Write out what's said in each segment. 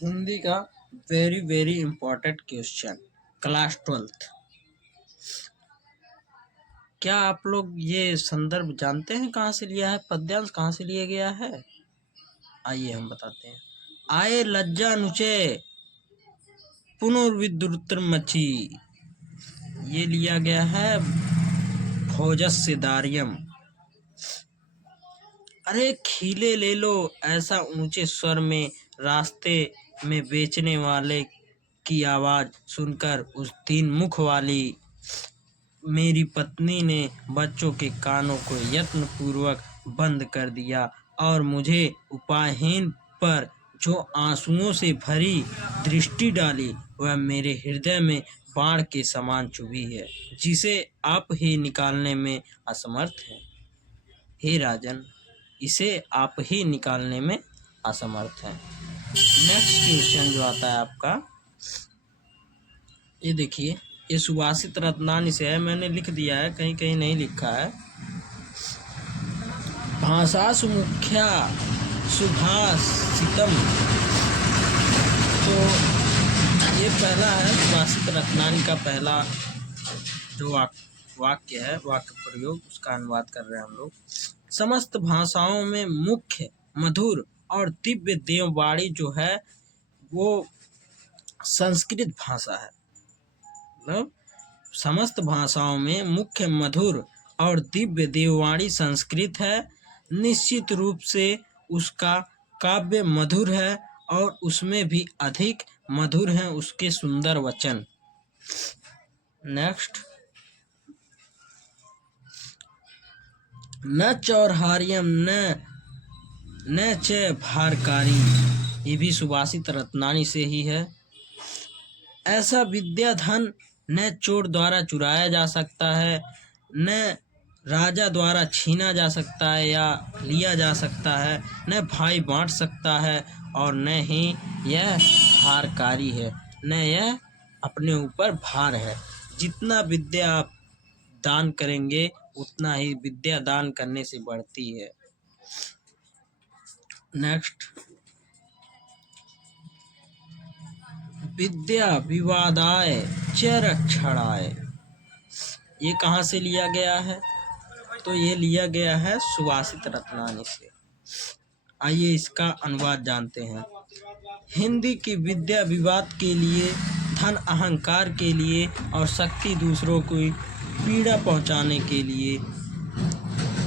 हिंदी का very very important question, class 12th। क्या आप लोग ये संदर्भ जानते हैं कहाँ से लिया है, पद्यांश कहाँ से लिया गया है? आइए हम बताते हैं। आए लज्जा नुचे पुनर्विद्रुत्र मची, ये लिया गया है भोजस्य दार्यम। अरे खीले ले लो ऐसा ऊंचे स्वर में, रास्ते में बेचने वाले की आवाज सुनकर उस तीन मुख वाली मेरी पत्नी ने बच्चों के कानों को यत्न पूर्वक बंद कर दिया और मुझे उपायहीन पर जो आंसुओं से भरी दृष्टि डाली वह मेरे हृदय में बाण के समान चुभी है, जिसे आप ही निकालने में असमर्थ हैं। हे राजन, इसे आप ही निकालने में असमर्थ हैं। नेक्स्ट क्वेश्चन जो आता है आपका, ये देखिए, ये सुभाषित रत्नानी से है, मैंने लिख दिया है, कहीं कहीं नहीं लिखा है। भाषासु मुख्या सुभाषितम, तो ये पहला है सुभाषित रत्नानी का पहला जो वाक्य है, वाक्य प्रयोग, उसका अनुवाद कर रहे हैं हम लोग। समस्त भाषाओं में मुख्य, मधुर और दिव्य देववाणी जो है वो संस्कृत भाषा है। मतलब समस्त भाषाओं में मुख्य, मधुर और दिव्य देववाणी संस्कृत है। निश्चित रूप से उसका काव्य मधुर है और उसमें भी अधिक मधुर हैं उसके सुंदर वचन। नेक्स्ट, न चौरहार्यम न च भारकारी, ये भी सुभाषित रत्नानी से ही है। ऐसा विद्या धन न चोर द्वारा चुराया जा सकता है, न राजा द्वारा छीना जा सकता है या लिया जा सकता है, न भाई बांट सकता है और न ही यह भारकारी है, न यह अपने ऊपर भार है। जितना विद्या आप दान करेंगे उतना ही विद्या दान करने से बढ़ती है। नेक्स्ट, विद्या विवादाय च रक्षणाय, ये कहाँ से लिया गया है? तो ये लिया गया है सुभाषित रत्नानी से। आइए इसका अनुवाद जानते हैं। हिंदी की विद्या विवाद के लिए, धन अहंकार के लिए और शक्ति दूसरों को पीड़ा पहुंचाने के लिए।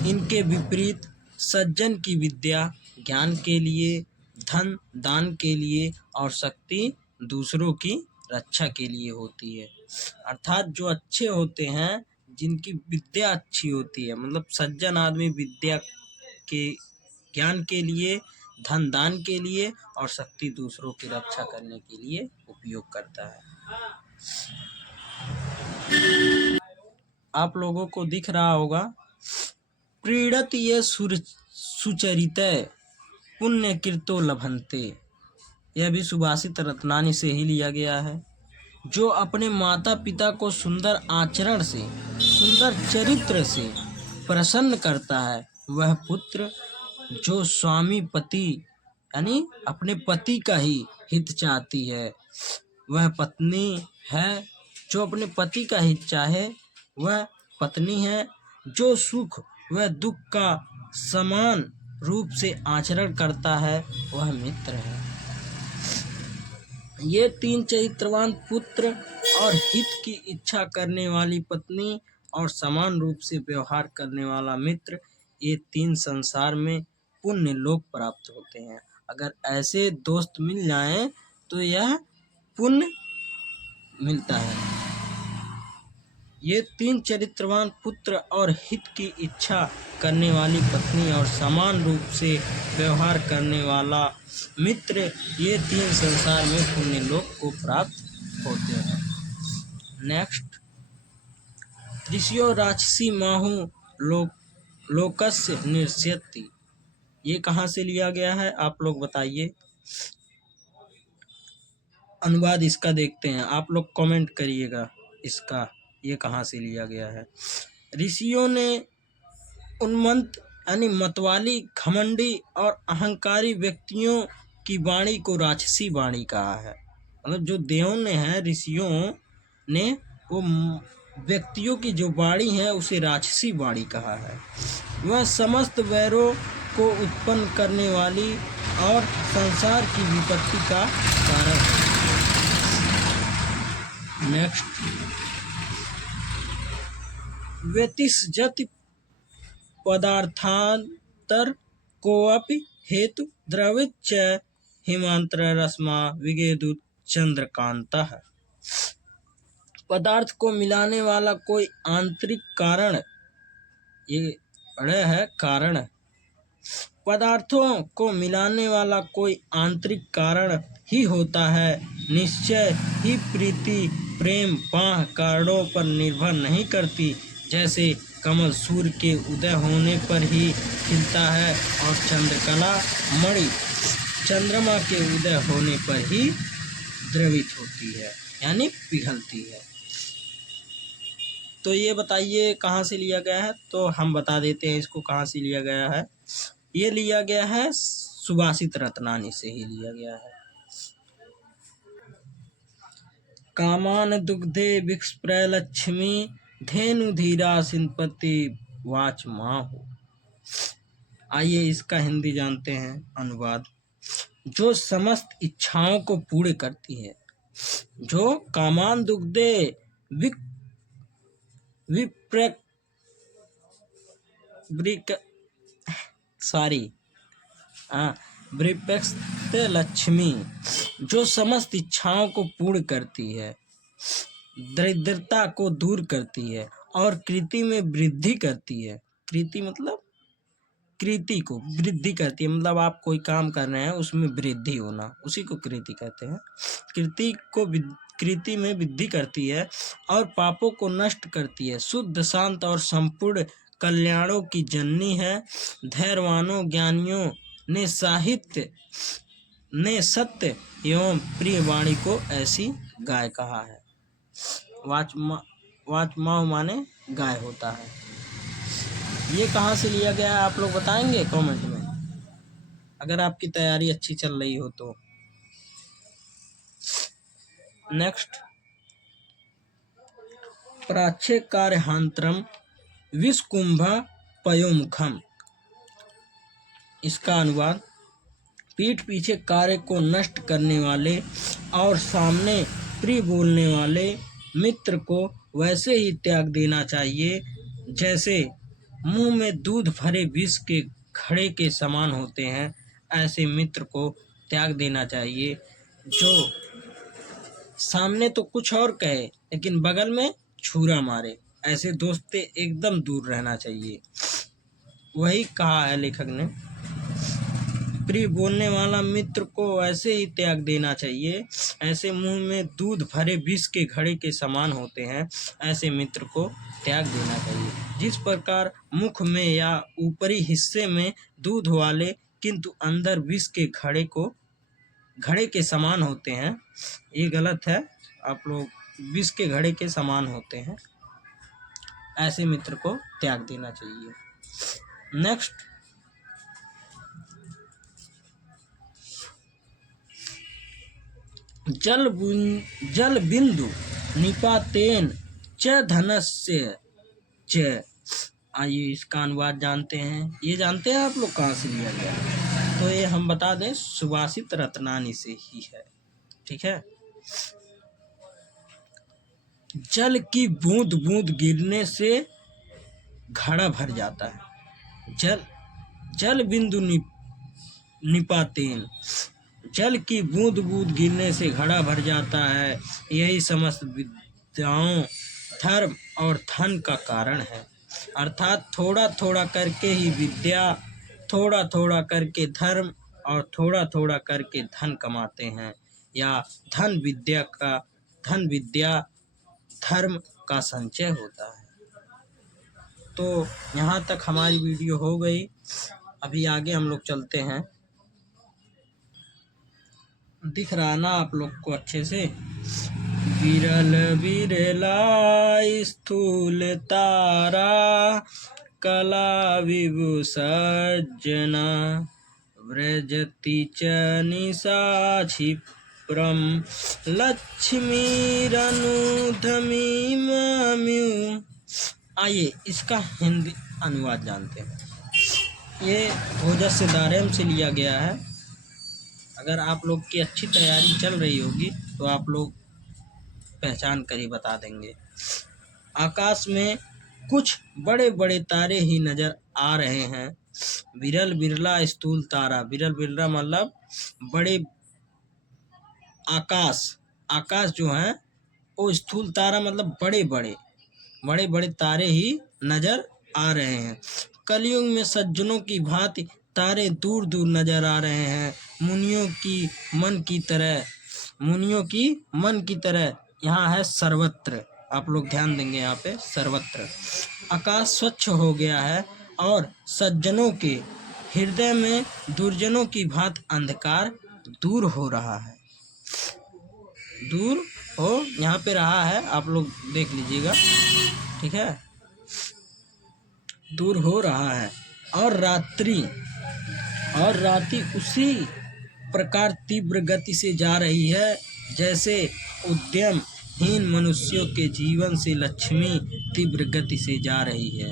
इनके विपरीत सज्जन की विद्या ज्ञान के लिए, धन दान के लिए और शक्ति दूसरों की रक्षा के लिए होती है। अर्थात जो अच्छे होते हैं, जिनकी विद्या अच्छी होती है, मतलब सज्जन आदमी विद्या के ज्ञान के लिए, धन दान के लिए और शक्ति दूसरों की रक्षा करने के लिए उपयोग करता है। आप लोगों को दिख रहा होगा, प्रीड़त ये सुचरित पुण्य कीर्तो लभंते, यह भी सुभाषित रत्नानी से ही लिया गया है। जो अपने माता पिता को सुंदर आचरण से, सुंदर चरित्र से प्रसन्न करता है, वह पुत्र जो स्वामी पति यानी अपने पति का ही हित चाहती है, वह पत्नी है जो अपने पति का हित चाहे, वह पत्नी है। जो सुख व दुख का समान रूप से आचरण करता है, वह मित्र है। ये तीन चरित्रवान पुत्र और हित की इच्छा करने वाली पत्नी और समान रूप से व्यवहार करने वाला मित्र, ये तीन संसार में पुण्य लोक प्राप्त होते हैं। अगर ऐसे दोस्त मिल जाएं तो यह पुण्य मिलता है। ये तीन चरित्रवान पुत्र और हित की इच्छा करने वाली पत्नी और समान रूप से व्यवहार करने वाला मित्र, ये तीन संसार में पुण्य लोक को प्राप्त होते हैं। नेक्स्ट, ऋषियो राक्षसी माहु लोकस्य निर्स्यति, ये कहाँ से लिया गया है आप लोग बताइए। अनुवाद इसका देखते हैं, आप लोग कमेंट करिएगा इसका ये कहाँ से लिया गया है। ऋषियों ने उन्मत्त यानी मतवाली, घमंडी और अहंकारी व्यक्तियों की वाणी को राक्षसी वाणी कहा है। मतलब जो देवों ने है, ऋषियों ने, वो व्यक्तियों की जो वाणी है उसे राक्षसी वाणी कहा है। वह समस्त वैरों को उत्पन्न करने वाली और संसार की विपत्ति का कारण है। नेक्स्ट, व्यतिसजति पदार्थांतर कोऽपि हेतु द्रवित च हिमांतर रश्मा विगेदुत चंद्रकांतः। पदार्थ को मिलाने वाला कोई आंतरिक कारण, ये बड़े है कारण, पदार्थों को मिलाने वाला कोई आंतरिक कारण ही होता है। निश्चय ही प्रीति प्रेम बाह्य कारणों पर निर्भर नहीं करती। जैसे कमल सूर्य के उदय होने पर ही खिलता है और चंद्रकला मणि चंद्रमा के उदय होने पर ही द्रवित होती है, यानी पिघलती है। तो ये बताइए कहाँ से लिया गया है? तो हम बता देते हैं इसको कहाँ से लिया गया है। ये लिया गया है सुभाषित रत्नानी से ही लिया गया है। कामान दुग्धे विक्ष्प्रलक्ष्मी धेनु धीरा सिंपति वाच माहु। आइए इसका हिंदी जानते हैं अनुवाद। जो समस्त इच्छाओं को पूर्ण करती है, जो कामान दुग्धे लक्ष्मी, जो समस्त इच्छाओं को पूर्ण करती है, दरिद्रता को दूर करती है और कृति में वृद्धि करती है। कृति मतलब कृति को वृद्धि करती है, मतलब आप कोई काम कर रहे हैं उसमें वृद्धि होना, उसी को कृति कहते हैं। कृति में वृद्धि करती है और पापों को नष्ट करती है। शुद्ध शांत और संपूर्ण कल्याणों की जननी है। धैर्यवानों ज्ञानियों ने सत्य एवं प्रिय वाणी को ऐसी गाय कहा है। वाचमाव माने गाय होता है। ये कहाँ से लिया गया है आप लोग बताएंगे कमेंट में, अगर आपकी तैयारी अच्छी चल रही हो तो। नेक्स्ट, प्राच्य कार्यहांतरम विषकुंभ पयोमुखम। इसका अनुवाद, पीठ पीछे कार्य को नष्ट करने वाले और सामने प्रिय बोलने वाले मित्र को वैसे ही त्याग देना चाहिए जैसे मुंह में दूध भरे विष के घड़े के समान होते हैं। ऐसे मित्र को त्याग देना चाहिए जो सामने तो कुछ और कहे लेकिन बगल में छुरा मारे। ऐसे दोस्त से एकदम दूर रहना चाहिए। वही कहा है लेखक ने। प्रिय बोलने वाला मित्र को ऐसे ही त्याग देना चाहिए, ऐसे मुंह में दूध भरे विष के घड़े के समान होते हैं। ऐसे मित्र को त्याग देना चाहिए। जिस प्रकार मुख में या ऊपरी हिस्से में दूध वाले किंतु अंदर विष के घड़े के समान होते हैं, ये गलत है। आप लोग विष के घड़े के समान होते हैं, ऐसे मित्र को त्याग देना चाहिए। नेक्स्ट, जल बिंदु निपातेन च धनस्य च। आइए इसका अनुवाद जानते हैं। ये जानते हैं आप लोग कहाँ से लिया गया है? तो ये हम बता दें सुभाषित रत्नानी से ही है, ठीक है। जल की बूंद बूंद गिरने से घड़ा भर जाता है। जल बिंदु निपातेन, जल की बूंद बूंद गिरने से घड़ा भर जाता है। यही समस्त विद्याओं, धर्म और धन का कारण है। अर्थात थोड़ा थोड़ा करके ही विद्या, थोड़ा थोड़ा करके धर्म और थोड़ा थोड़ा करके धन कमाते हैं, या धन विद्या धर्म का संचय होता है। तो यहाँ तक हमारी वीडियो हो गई। अभी आगे हम लोग चलते हैं। दिख रहा ना आप लोग को अच्छे से? विरल विरला स्थूल तारा कला विभु सज्जना व्रजति च निशाक्षिप्रं लक्ष्मीरनुधमीमम्यु। आइए इसका हिंदी अनुवाद जानते हैं। ये ओजस दारेम से लिया गया है। अगर आप लोग की अच्छी तैयारी चल रही होगी तो आप लोग पहचान कर ही बता देंगे। आकाश में कुछ बड़े बड़े तारे ही नजर आ रहे हैं। विरल बिरला स्थूल तारा, विरल बिरला मतलब बड़े आकाश जो है वो स्थूल तारा मतलब बड़े बड़े तारे ही नजर आ रहे हैं। कलयुग में सज्जनों की भांति तारे दूर दूर नजर आ रहे हैं। मुनियों की मन की तरह यहाँ है सर्वत्र। आप लोग ध्यान देंगे यहाँ पे सर्वत्र। आकाश स्वच्छ हो गया है और सज्जनों के हृदय में दुर्जनों की भांति अंधकार दूर हो रहा है। दूर हो यहाँ पे रहा है, आप लोग देख लीजिएगा, ठीक है। दूर हो रहा है और रात्रि उसी प्रकार तीव्र गति से जा रही है जैसे उद्यमहीन मनुष्यों के जीवन से लक्ष्मी तीव्र गति से जा रही है।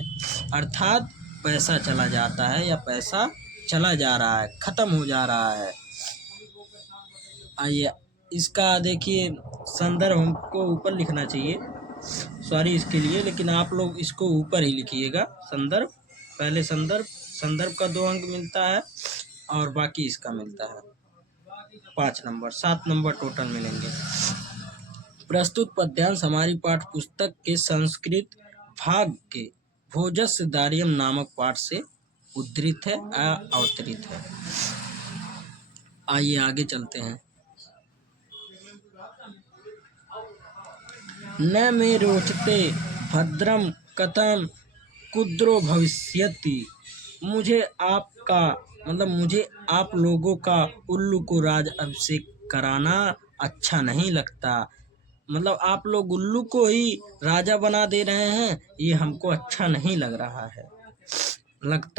अर्थात पैसा चला जाता है या पैसा चला जा रहा है, खत्म हो जा रहा है। आइए इसका देखिए संदर्भ हमको ऊपर लिखना चाहिए, सॉरी इसके लिए, लेकिन आप लोग इसको ऊपर ही लिखिएगा। संदर्भ पहले संदर्भ का 2 अंक मिलता है और बाकी इसका मिलता है 5 नंबर, 7 नंबर टोटल मिलेंगे। प्रस्तुत पद्यांश हमारी पाठ पुस्तक के संस्कृत भाग के भोजस्य दार्यम नामक पाठ से उद्धृत है, अवतरित है। आइए आगे चलते हैं। न मे रोचते भद्रम कथम कुद्रो भविष्यति। मुझे आप लोगों का उल्लू को राज अभिषेक कराना अच्छा नहीं लगता। मतलब आप लोग उल्लू को ही राजा बना दे रहे हैं, ये हमको अच्छा नहीं लग रहा है,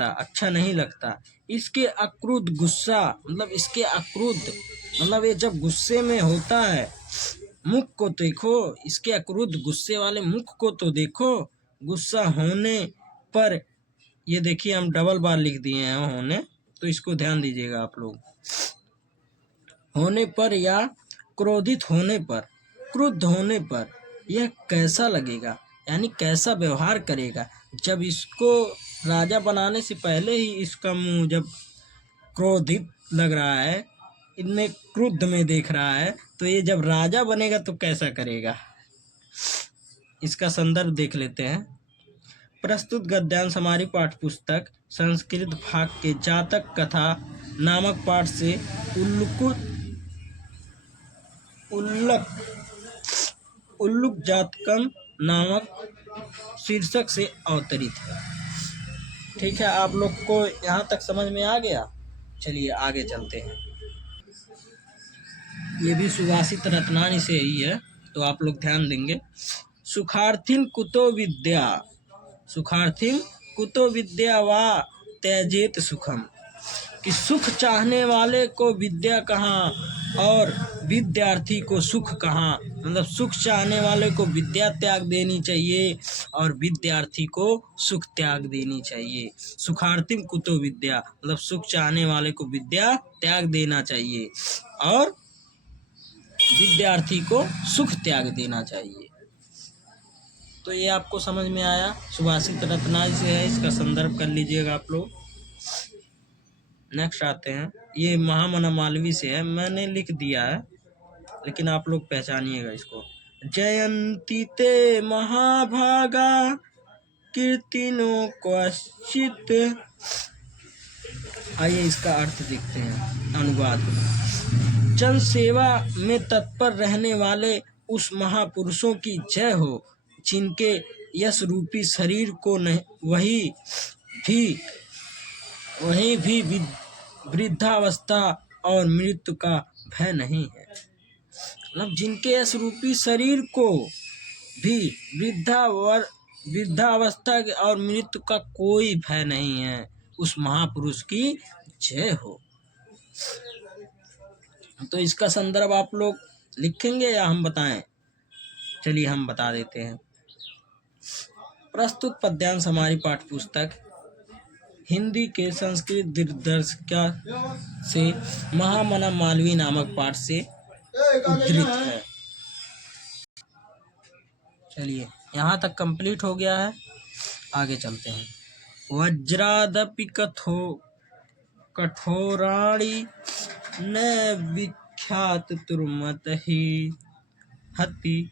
अच्छा नहीं लगता। इसके अक्रोध गुस्सा मतलब ये जब गुस्से में होता है, मुख को देखो, इसके अक्रोध गुस्से वाले मुख को तो देखो। गुस्सा होने पर, ये देखिए हम डबल बार लिख दिए हैं होने, तो इसको ध्यान दीजिएगा आप लोग। होने पर या क्रोधित होने पर, क्रुद्ध होने पर यह कैसा लगेगा, यानी कैसा व्यवहार करेगा। जब इसको राजा बनाने से पहले ही इसका मुंह जब क्रोधित लग रहा है, इतने क्रुद्ध में देख रहा है, तो ये जब राजा बनेगा तो कैसा करेगा। इसका संदर्भ देख लेते हैं। प्रस्तुत गद्यांश हमारी पाठ पुस्तक संस्कृत भाग के जातक कथा नामक पाठ से उल्लुक जातकम नामक शीर्षक से अवतरित है। ठीक है, आप लोग को यहाँ तक समझ में आ गया। चलिए आगे चलते हैं। ये भी सुभाषित रत्नानी से ही है, तो आप लोग ध्यान देंगे। सुखार्थिन कुतो विद्या वा त्यजेत सुखम। कि सुख चाहने वाले को विद्या कहाँ और विद्यार्थी को सुख कहाँ। मतलब सुख चाहने वाले को विद्या त्याग देनी चाहिए और विद्यार्थी को सुख त्याग देनी चाहिए। सुखार्थिम कुतो विद्या मतलब सुख चाहने वाले को विद्या त्याग देना चाहिए और विद्यार्थी को सुख त्याग देना चाहिए। तो ये आपको समझ में आया। सुभाषित रत्नानी से है, इसका संदर्भ कर लीजिएगा आप लोग। नेक्स्ट आते हैं, ये महामना मालवी से है, मैंने लिख दिया है लेकिन आप लोग पहचानिएगा इसको। जयंती ते महाभागा कीर्तिनो क्वचित। आइए इसका अर्थ देखते हैं, अनुवाद। जन सेवा में तत्पर रहने वाले उस महापुरुषों की जय हो जिनके यश रूपी शरीर को वहीं भी वृद्धावस्था और मृत्यु का भय नहीं है। मतलब जिनके यश रूपी शरीर को भी वृद्धावस्था और मृत्यु का कोई भय नहीं है, उस महापुरुष की जय हो। तो इसका संदर्भ आप लोग लिखेंगे या हम बताएं? चलिए हम बता देते हैं। प्रस्तुत पद्यांश हमारी पाठ्यपुस्तक हिंदी के संस्कृत दिग्दर्शिका से महामना मालवीय नामक पाठ से उद्धृत है। चलिए यहाँ तक कंप्लीट हो गया है, आगे चलते हैं। वज्रादपि कठोराणि न विख्यात तुर्मतहि हति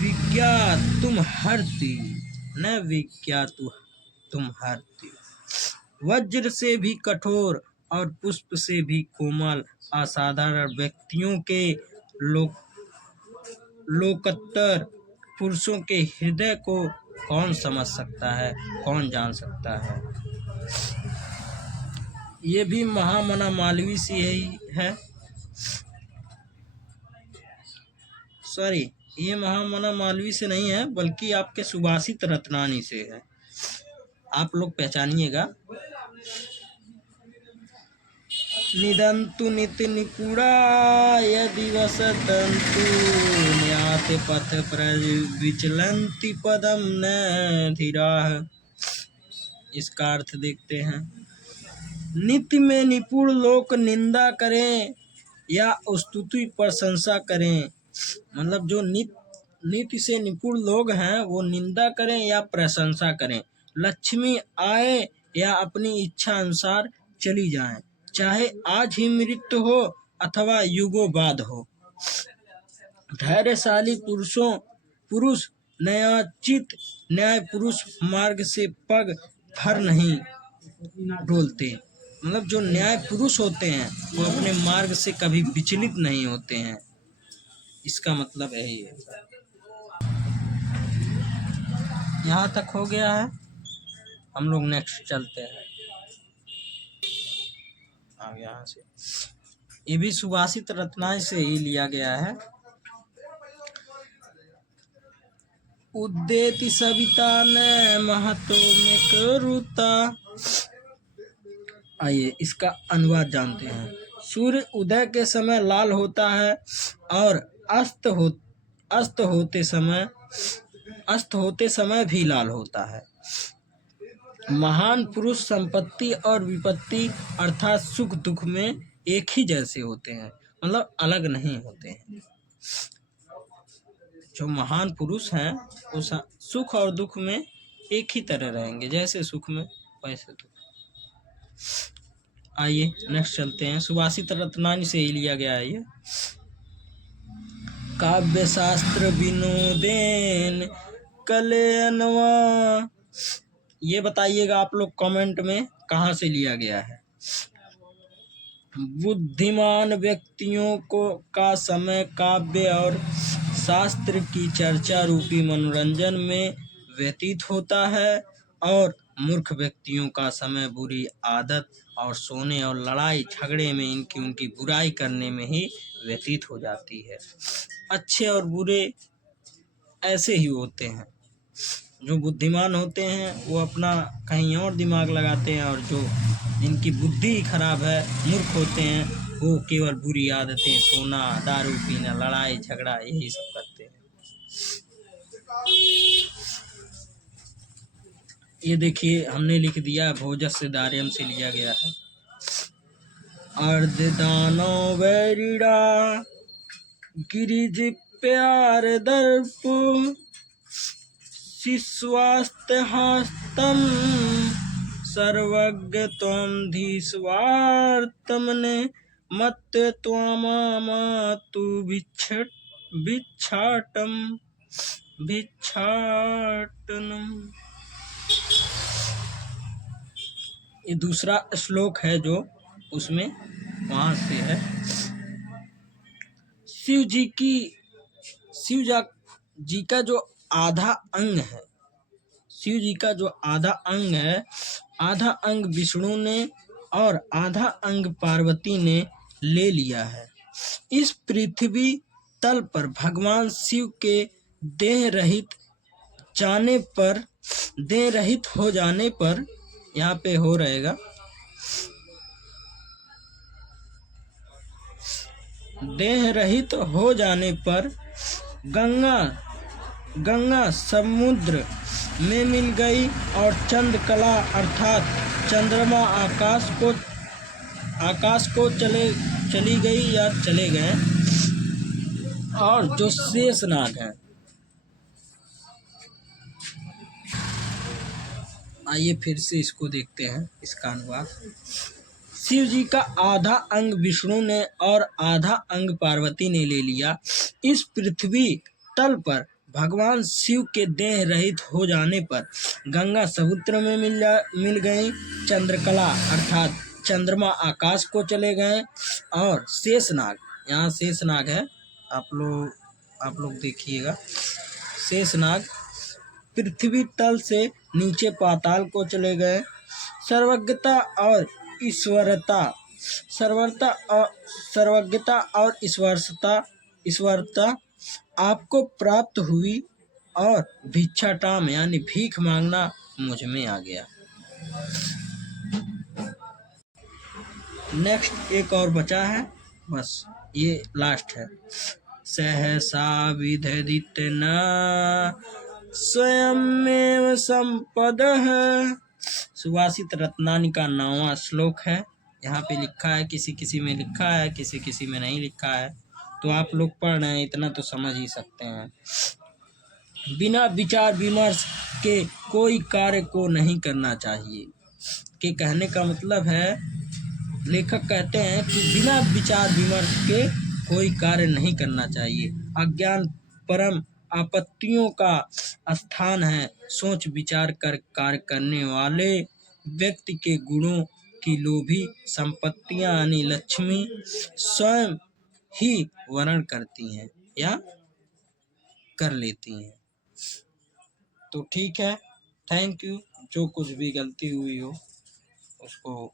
विज्ञातुम हर्ति न विज्ञातुम हर्ति। वज्र से भी कठोर और पुष्प से भी कोमल असाधारण व्यक्तियों के लोकोत्तर पुरुषों के हृदय को कौन समझ सकता है, कौन जान सकता है। ये भी महामना मालवीय से ही है। सॉरी, ये महामना मालवीय से नहीं है, बल्कि आपके सुभाषित रत्नानी से है। आप लोग पहचानिएगा। निदन्तु नित्य निपुणा यदि वसतन्तु न्याते पथ प्रविचलन्ति पदम न धीराः। इसका अर्थ देखते हैं। नित्य में निपुण लोग निंदा करें या स्तुति प्रशंसा करें, मतलब जो नीति से निपुण लोग हैं वो निंदा करें या प्रशंसा करें। लक्ष्मी आए या अपनी इच्छा अनुसार चली जाएं, चाहे आज ही मृत्यु हो अथवा युगों बाद हो। धैर्यशाली पुरुष न्याय पुरुष मार्ग से पग भर नहीं डोलते, मतलब जो न्याय पुरुष होते हैं वो अपने मार्ग से कभी विचलित नहीं होते हैं। इसका मतलब यही है। यहाँ तक हो गया है, हम लोग नेक्स्ट चलते हैं आगे। यहाँ से ये भी सुभाषित रत्नाय से ही लिया गया है। उद्देति सविता न महतो में करुता। आइए इसका अनुवाद जानते हैं। सूर्य उदय के समय लाल होता है और अस्त होते समय भी लाल होता है। महान पुरुष संपत्ति और विपत्ति अर्थात सुख दुख में एक ही जैसे होते हैं, मतलब अलग नहीं होते हैं। जो महान पुरुष हैं वो सुख और दुख में एक ही तरह रहेंगे, जैसे सुख में वैसे दुख। आइए नेक्स्ट चलते हैं। सुभाषित रत्नानी से ही लिया गया है ये। काव्य शास्त्र विनोदेन कलेनवा। ये बताइएगा आप लोग कमेंट में कहाँ से लिया गया है। बुद्धिमान व्यक्तियों का समय काव्य और शास्त्र की चर्चा रूपी मनोरंजन में व्यतीत होता है और मूर्ख व्यक्तियों का समय बुरी आदत और सोने और लड़ाई झगड़े में उनकी बुराई करने में ही व्यतीत हो जाती है। अच्छे और बुरे ऐसे ही होते हैं। जो बुद्धिमान होते हैं वो अपना कहीं और दिमाग लगाते हैं, और जो जिनकी बुद्धि खराब है, मूर्ख होते हैं, वो केवल बुरी आदतें, सोना, दारू पीना, लड़ाई झगड़ा यही सब करते हैं। ये देखिए हमने लिख दिया, भोजस्य दार्यम से लिया गया है। अर्धदानो वैरिड़ा गिरिज प्यार दर्प शिष्वास्तहस्तम सर्वज्ञ त्वं धीस्वार्तमने मत त्वमामातु भिक्षाटनम। ये दूसरा श्लोक है जो उसमें वहां से है। शिव जी का जो आधा अंग है, शिव जी का जो आधा अंग है, आधा अंग विष्णु ने और आधा अंग पार्वती ने ले लिया है। इस पृथ्वी तल पर भगवान शिव के देह रहित हो जाने पर, यहाँ पे हो रहेगा, देह रहित हो जाने पर गंगा समुद्र में मिल गई और चंद्रकला अर्थात चंद्रमा आकाश को चली गई या चले गए। और जो शेषनाग है, आइए फिर से इसको देखते हैं, इसका अनुवाद। शिव जी का आधा अंग विष्णु ने और आधा अंग पार्वती ने ले लिया। इस पृथ्वी तल पर भगवान शिव के देह रहित हो जाने पर गंगा समुद्र में मिल गई, चंद्रकला अर्थात चंद्रमा आकाश को चले गए और शेषनाग, यहाँ शेषनाग है, आप लोग देखिएगा, शेषनाग पृथ्वी तल से नीचे पाताल को चले गए। सर्वज्ञता और ईश्वरता आपको प्राप्त हुई और भिक्षाटाम यानी भीख मांगना मुझ में आ गया। नेक्स्ट एक और बचा है, बस ये लास्ट है। सहसा विदधित न स्वयमेव संपदः, सुवासित रत्नानि का 9वां श्लोक है। यहाँ पे लिखा है, किसी में लिखा है, किसी में नहीं लिखा है, तो आप लोग पढ़ रहे हैं, इतना तो समझ ही सकते हैं। बिना विचार विमर्श के कोई कार्य को नहीं करना चाहिए। के कहने का मतलब है, लेखक कहते हैं कि बिना विचार विमर्श के कोई कार्य नहीं करना चाहिए। अज्ञान परम आपत्तियों का स्थान है। सोच विचार कर कार्य करने वाले व्यक्ति के गुणों की लोभी संपत्तियां यानी लक्ष्मी स्वयं ही वर्ण करती हैं या कर लेती हैं। तो ठीक है, थैंक यू। जो कुछ भी गलती हुई हो उसको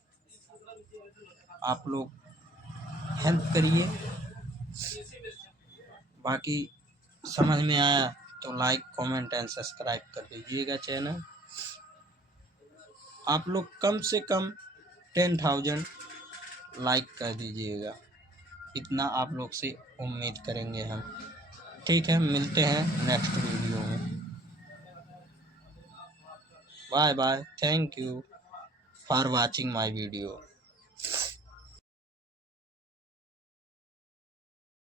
आप लोग हेल्प करिए। बाकी समझ में आया तो लाइक कमेंट एंड सब्सक्राइब कर दीजिएगा चैनल। आप लोग कम से कम 10,000 लाइक कर दीजिएगा, इतना आप लोग से उम्मीद करेंगे हम। ठीक है, मिलते हैं नेक्स्ट वीडियो में। Bye bye, thank you for watching my video.